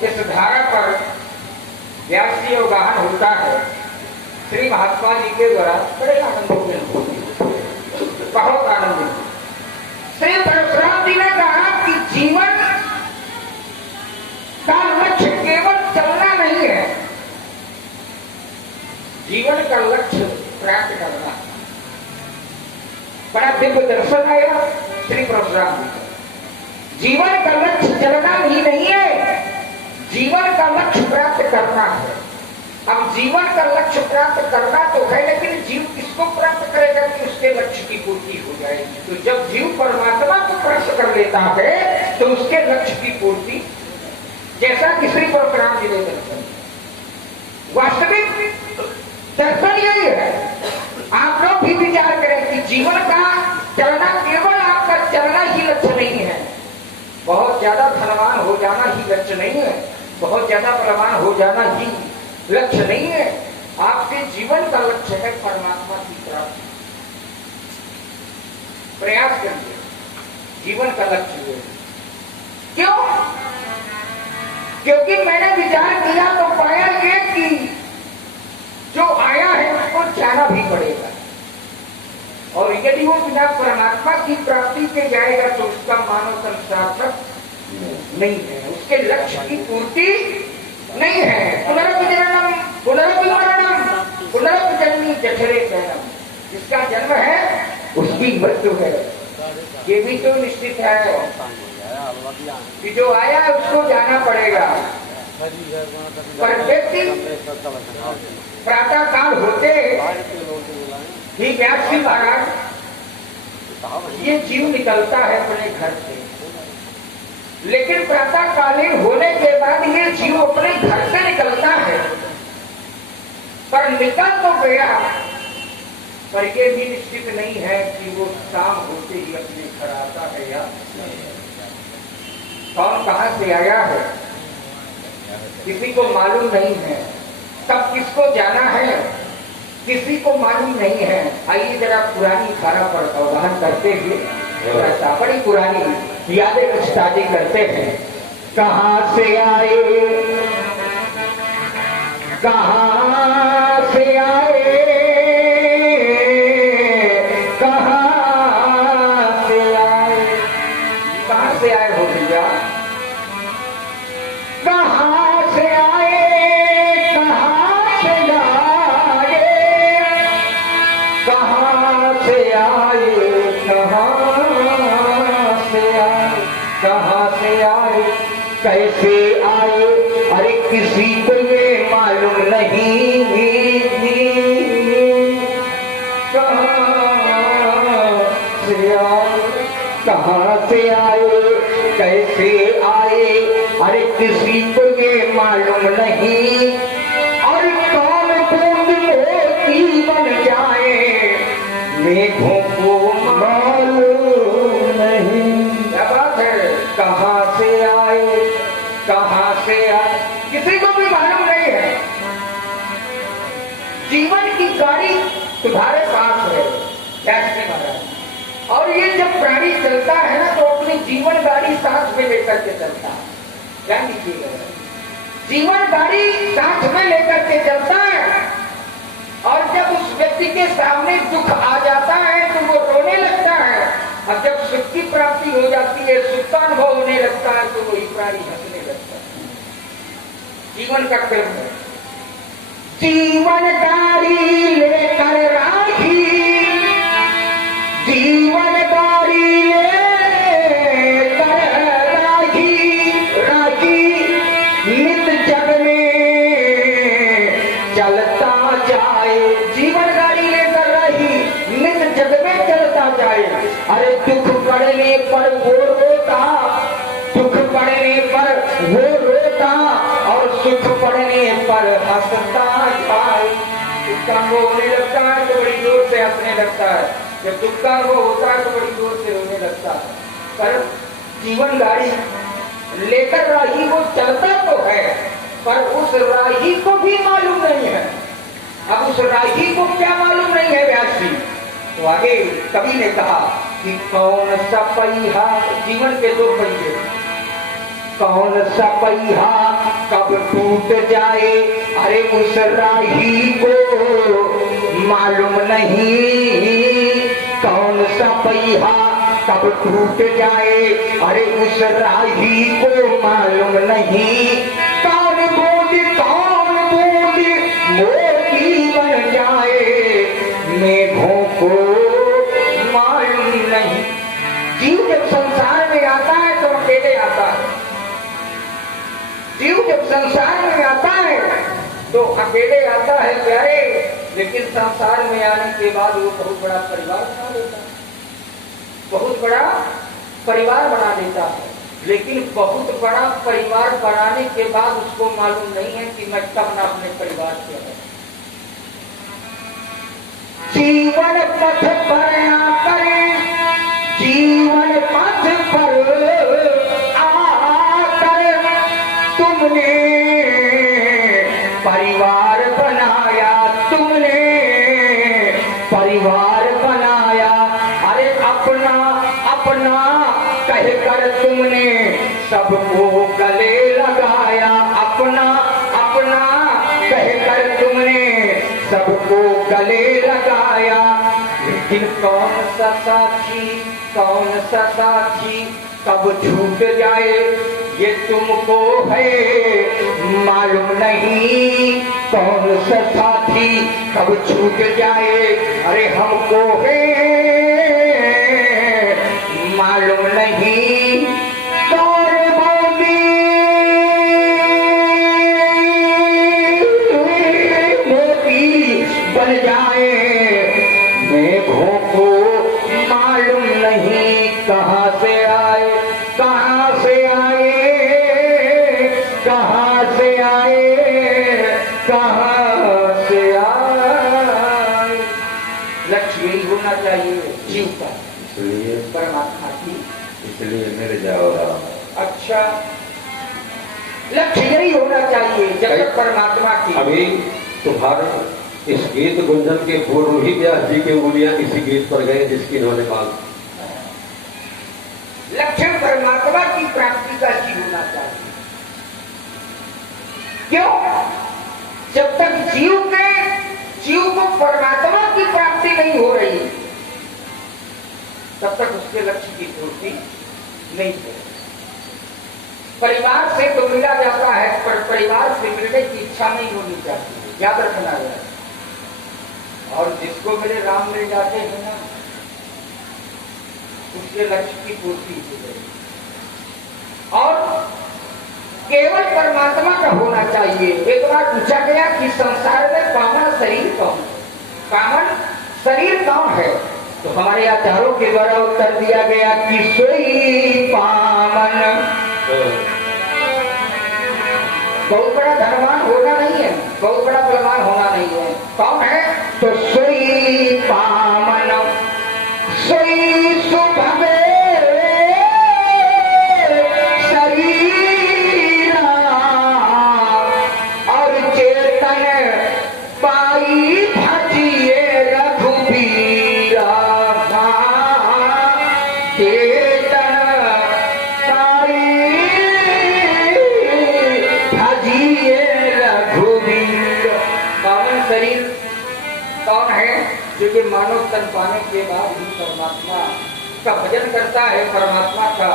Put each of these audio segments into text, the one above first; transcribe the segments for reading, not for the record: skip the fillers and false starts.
इस धारा पर व्यास जी अवगाहन होता है श्री महात्मा जी के द्वारा बड़े आनंदित होते, बहुत आनंदित। श्री परशुराम जी ने कहा कि जीवन का लक्ष्य केवल चलना नहीं है, जीवन का लक्ष्य प्राप्त करना। बड़ा दिव्य दर्शन आया श्री परशुराम जी का। जीवन का लक्ष्य चलना ही नहीं है, जीवन का लक्ष्य प्राप्त करना है। अब जीवन का लक्ष्य प्राप्त करना तो है, लेकिन जीव किसको प्राप्त करेगा कि उसके लक्ष्य की पूर्ति हो जाएगी। तो जब जीव परमात्मा को प्राप्त कर लेता है तो उसके लक्ष्य की पूर्ति, जैसा कि श्री परशुराम जी ने दर्शन, वास्तविक दर्शन यही है। आप लोग भी विचार करें कि जीवन का चलना केवल आपका चलना ही लक्ष्य नहीं है, बहुत ज्यादा धनवान हो जाना ही लक्ष्य नहीं है, बहुत ज्यादा बलवान हो जाना ही लक्ष्य नहीं है। आपके जीवन का लक्ष्य है परमात्मा की प्राप्ति। प्रयास करिए, जीवन का लक्ष्य है। क्यों? क्योंकि मैंने विचार किया तो पाया ये कि जो आया है उसको जाना भी पड़ेगा, और यदि वो बिना परमात्मा की प्राप्ति के जाएगा तो उसका मानव संसार्थक नहीं है, उसके लक्ष्य की पूर्ति नहीं है। पुनर्जन्म पुनर्विमरणम पुनर्जन्मी जठरे शयनम, जिसका जन्म है उसकी मृत्यु है, ये भी तो निश्चित है कि जो आया है उसको जाना पड़ेगा। पर व्यक्ति प्रातः काल होते ही व्यास जी महाराज ये जीव निकलता है अपने घर से, लेकिन प्रातः कालीन होने के बाद ये जीव अपने घर से निकलता है, पर निकल तो गया, पर ये भी निश्चित नहीं है कि वो शाम होते ही अपने घर आता है या कौन कहां से आया है किसी को मालूम नहीं है, कब किसको जाना है किसी को मालूम नहीं है। आइए जरा पुरानी धारा पर अवगाहन करते हुए बड़ी पुरानी यादें कुछ ताज़ी करते हैं। कहां से आए, कहां से आए, कहां से आए, कहां से आए हो भैया, कहां से आए, कहां से आए, कहां से आए, कहां से आए, कैसे आए, अरे किसी को ये मालूम नहीं, कहां से आए, कैसे आए, अरे किसी को ये मालूम नहीं, और कौन बूंद मोती बन जाए मेघों को मालूम नहीं। क्या बात है, कहां से आए, कहां से आए, किसी को भी मालूम नहीं है। जीवन की गाड़ी तुम्हारे पास है कैसे महाराज, और ये जब प्राणी चलता है ना तो अपनी जीवन गाड़ी साथ में लेकर के चलता है। क्या लीजिएगा, जीवन गाड़ी साथ में लेकर के चलता है, और जब उस व्यक्ति के सामने दुख आ जाता है तो वो रोने लगता है, और जब सुख की प्राप्ति हो जाती है, सुख का अनुभव होने लगता है तो वही प्राणी हंसने लगता है। जीवन का क्रम है, जीवन गाड़ी लेकर राखी, जीवन गाड़ी लेकर राखी, राखी नित जग में चलता जाए, जीवन गाड़ी लेकर रही नित जग में चलता जाए। अरे दुख पड़ने पर वो रोता, दुख पड़ने पर वो रोता, और सुख पड़ने पर हंसता जाए। उसका अनुभव होने लगता है तो बड़ी जोर से हंसने लगता है, जब दुख का अनुभव होता है तो बड़ी जोर से रोने लगता है। पर जीवन गाड़ी लेकर राही वो चलता तो है, पर उस राही को भी मालूम नहीं है। अब उस राही को क्या मालूम नहीं है व्यास जी, तो आगे कवि ने कहा कि कौन सा पहिया, जीवन के दो पहिए, कौन सा पहिया कब टूट जाए, अरे उस राही को मालूम नहीं। कौन सा पहिया कब टूट जाए, अरे उस राही को मालूम नहीं। कौन बूंद मोती बन जाए, मेघों को मालूम नहीं। जीव जब संसार में आता है तो अकेले आता है। जीव जब संसार में आता है तो अकेले आता है प्यारे, लेकिन संसार में आने के बाद वो बहुत बड़ा परिवार बना लेता है, बहुत बड़ा परिवार बना लेता है। लेकिन बहुत बड़ा परिवार बनाने के बाद उसको मालूम नहीं है कि मैं कब ना अपने परिवार से है। जीवन पथ पर आकर, जीवन पथ पर आकर तुमने परिवार बनाया, तुमने परिवार बनाया। अरे अपना अपना कहकर तुमने सबको गले लगाया, अपना अपना कहकर तुमने सबको गले लगाया। लेकिन कौन सा साक्षी, कौन सा साक्षी कब झूठ जाए, ये तुमको है मालूम नहीं। कौन सा साथी कब छूट जाए, अरे हमको है मालूम नहीं। कौन बोली मोती बन जाए, मेघों को मालूम नहीं। कहाँ से आए, कहाँ से आए, कहाँ से आए, कहाँ से आए। लक्ष्य यही होना चाहिए जीव का, इसलिए परमात्मा की। इसलिए मेरे जाओ राम। अच्छा, लक्ष्य यही होना चाहिए जगत परमात्मा की। अभी तुम्हारे इस गीत गुंजन के पूर्व ही व्यास जी की उंगलियां इसी गीत पर गए जिसकी इन्होंने मांग। लक्ष्य परमात्मा की प्राप्ति का ही होना चाहिए। क्यों? जब तक जीव को परमात्मा की प्राप्ति नहीं हो रही, तब तक उसके लक्ष्य की पूर्ति नहीं हो रही। परिवार से तो मिला जाता है, पर परिवार से मिलने की इच्छा नहीं होनी चाहिए, याद रखना है। और जिसको मिले राम मिल जाते हैं ना, उसके लक्ष्य की पूर्ति हो गई। और केवल परमात्मा का होना चाहिए। एक बार पूछा गया कि संसार में कामन शरीर कौन, कामन शरीर कौन है, तो हमारे आचार्यों के द्वारा उत्तर दिया गया कि सोई पावन। बहुत बड़ा धनवान होना नहीं है, बहुत बड़ा बलवान होना नहीं है। कौन है? तो सोई पावन, सोई सुभगे शरीरा और चेतन पाई भजिए रघुबीरा। चेतन पाई भजिए रघुबीर। पावन शरीर कौन है? जो कि मानव तन पाने के बाद ही परमात्मा का भजन करता है, परमात्मा का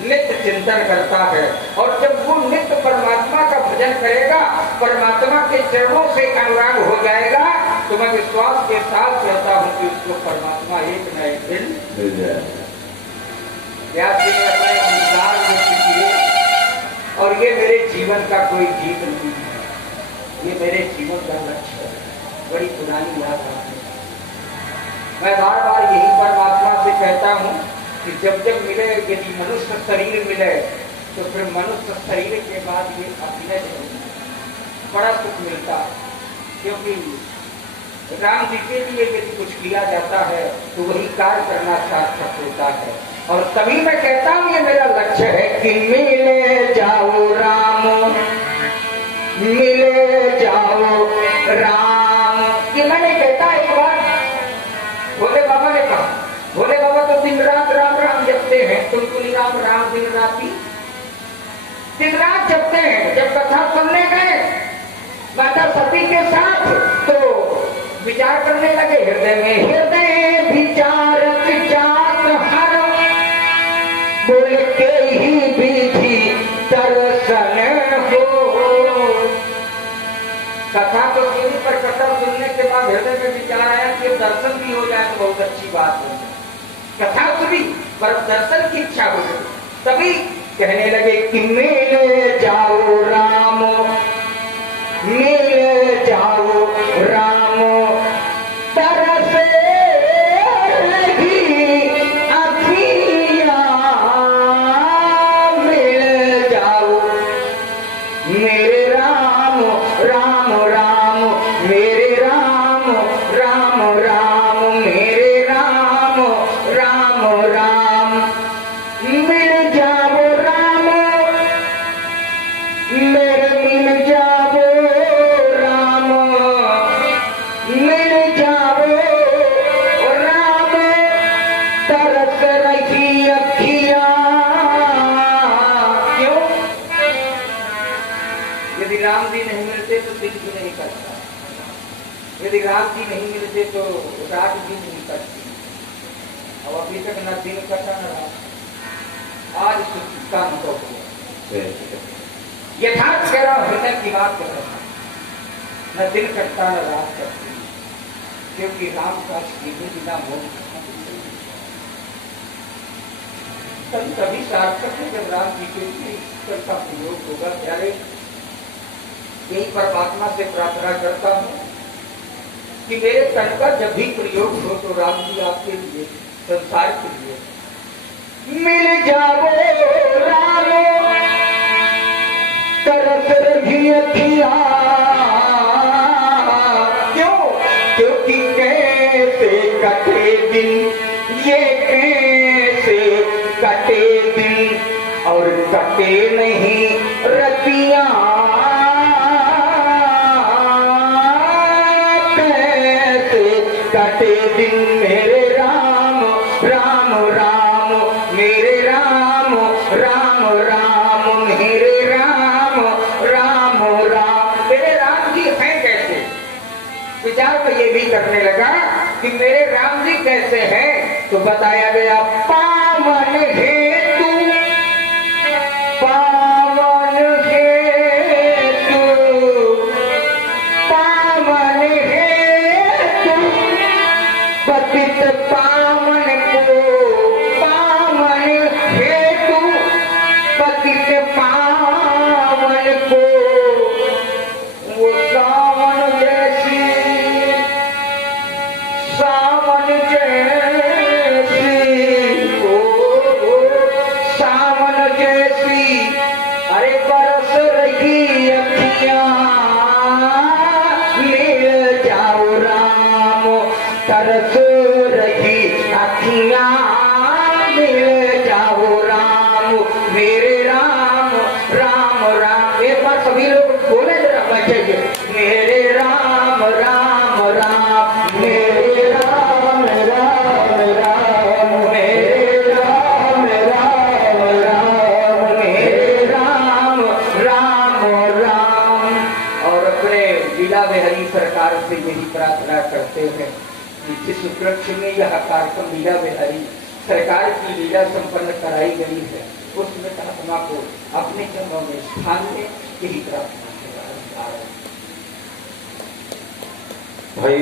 नित्य चिंतन करता है। और जब वो नित्य परमात्मा का भजन करेगा, परमात्मा के चरणों से अनुराग हो जाएगा, तो मैं विश्वास के साथ कहता हूँ कि उसको परमात्मा एक न एक दिन मिल जाएगा। और ये मेरे जीवन का कोई जीत नहीं है, ये मेरे जीवन का लक्ष्य है। बड़ी पुरानी याद है। मैं बार बार यही परमात्मा से कहता हूँ कि जब जब मिले, यदि मनुष्य शरीर मिले, तो फिर मनुष्य शरीर के बाद ये अपने बड़ा सुख मिलता है। क्योंकि राम जी के लिए यदि कुछ किया जाता है तो वही कार्य करना सार्थक होता है। और तभी मैं कहता हूँ ये मेरा लक्ष्य है कि मिले जाओ राम, मिले जाओ राम। ये मैंने कहता एक बार भोले बाबा ने कहा। भोले बाबा तो दिन रात राम राम जपते हैं, तुम राम राम दिन राती दिन रात जपते हैं। जब कथा सुनने गए माता सती के साथ तो विचार करने लगे हृदय में, हृदय विचारक जात हर बोल के ही विधि दर्शन हो। कथा तो सुनी, पर कथा सुनने के बाद हृदय में विचार आया कि दर्शन भी हो जाए तो बहुत अच्छी बात है। कथा सुनी पर दर्शन की इच्छा हो गई, तभी कहने लगे कि मिल जाओ राम, मिल जाओ राम, तरसे लगी अखियां, मिल जाओ मेरे राम, राम राम मेरे राम, राम राम मेरे राम, राम राम, मिल जाओ राम, मेरे मिल जाओ राम, मिल जाओ राम, तरस रही अखियां। क्यों? यदि राम जी नहीं मिलते तो दिल भी नहीं करता, यदि राम जी नहीं मिलते तो रात भी नहीं करती। अब अभी तक न दिन कटा न रात, आज सुखता अनुभव हुआ। यथार्थ कह रहा हूं, हृदय की बात कर रहा हूं। न दिन कटता न रात कटती, क्योंकि राम का सीधे बिना मोह तभी सार्थक है जब राम जी के लिए ईश्वर का प्रयोग होगा। प्यारे, यही परमात्मा से प्रार्थना करता हूं कि मेरे तन का जब भी प्रयोग हो तो राम जी आपके लिए, संसार के लिए मिल जाओ राम, तरस रही अखियां। क्यों? क्योंकि कैसे कटे दिन, ये कैसे कटे दिन, और कटे नहीं रतियां, कैसे कटे दिन मेरे राम, राम राम मेरे राम, राम राम मेरे राम, राम राम मेरे राम जी हैं कैसे? विचार तो ये भी करने लगा कि मेरे राम जी कैसे हैं, तो बताया गया पावन हेतु, पावन हेतु, पावन हेतु, पतित पावन को, पावन हेतु पतित पावन को, वो सावन जैसी, सावन जैसी, ओ सावन जैसी, अरे बरस रही अखियां, मिल जाओ राम, तरस रही अखियां, मिल जाओ राम, मेरे राम, राम राम। एक बार सभी लोग बोले जरा बचाइए, मेरे राम, राम राम मेरे राम, राम राम मेरे राम, राम राम मेरे राम, राम राम। और अपने लीला बिहारी सरकार से यही प्रार्थना करते हैं कि जिस वृक्ष में यह कार्यक्रम लीला बिहारी सरकार की लीला संपन्न कराई गई है, उसमें आत्मा को अपने चरणों में स्थान में यही प्रार्थना है। भाई